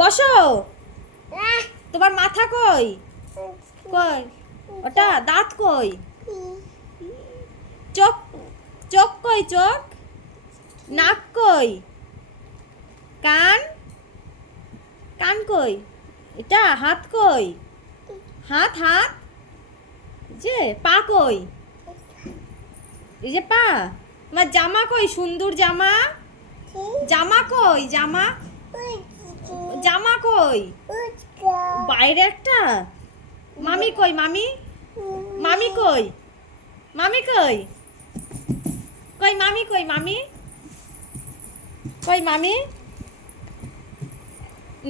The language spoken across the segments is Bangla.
বসো। তোমার মাথা কই? কই? ওটা দাঁত কই? চোখ, চোখ কই? চোখ, নাক কই? কান, কান কই? এটা হাত কই? হাত, হাত, যে পা কই? এই যে পা। তোমার জামা কই? সুন্দর জামা, জামা কই? জামা, জামা কই? বাইরে একটা। মামি কই? মামি, মামি কই? মামি কই? কই মামি কই? মামি কই? মামি,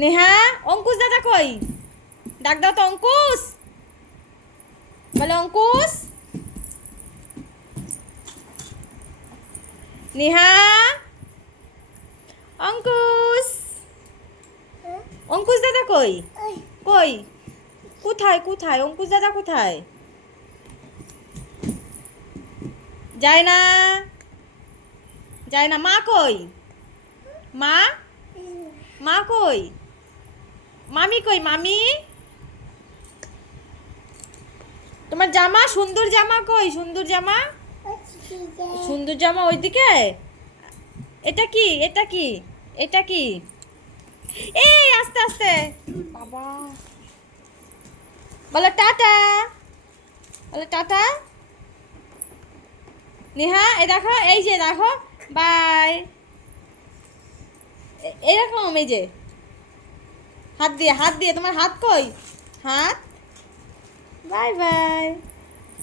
নেহা, অঙ্কুশ দাদা কই? ডাক দাও তো অঙ্কুশ, বলে অঙ্কুশ। নেহা, অঙ্কুশ, অঙ্কুশ দাদা কই? কই? কোথায় কোথায় অঙ্কুশ দাদা কোথায়? যায় না, যায় না। মা কই? মা, মা কই? মামি কই? মামি, তোমার জামা, সুন্দর জামা কই? সুন্দর জামা, সুন্দর জামা ওইদিকে। এটা কি? এটা কি? এটা কি? এই আস্তে আস্তে, বাবা। বলো টাটা, বলো টাটা। নেহা, এই দেখো, এই যে দেখো, বাই। এরকম, এই যে হাত দিয়ে, হাত দিয়ে। তোমার হাত কই? হাত, বাই বাই।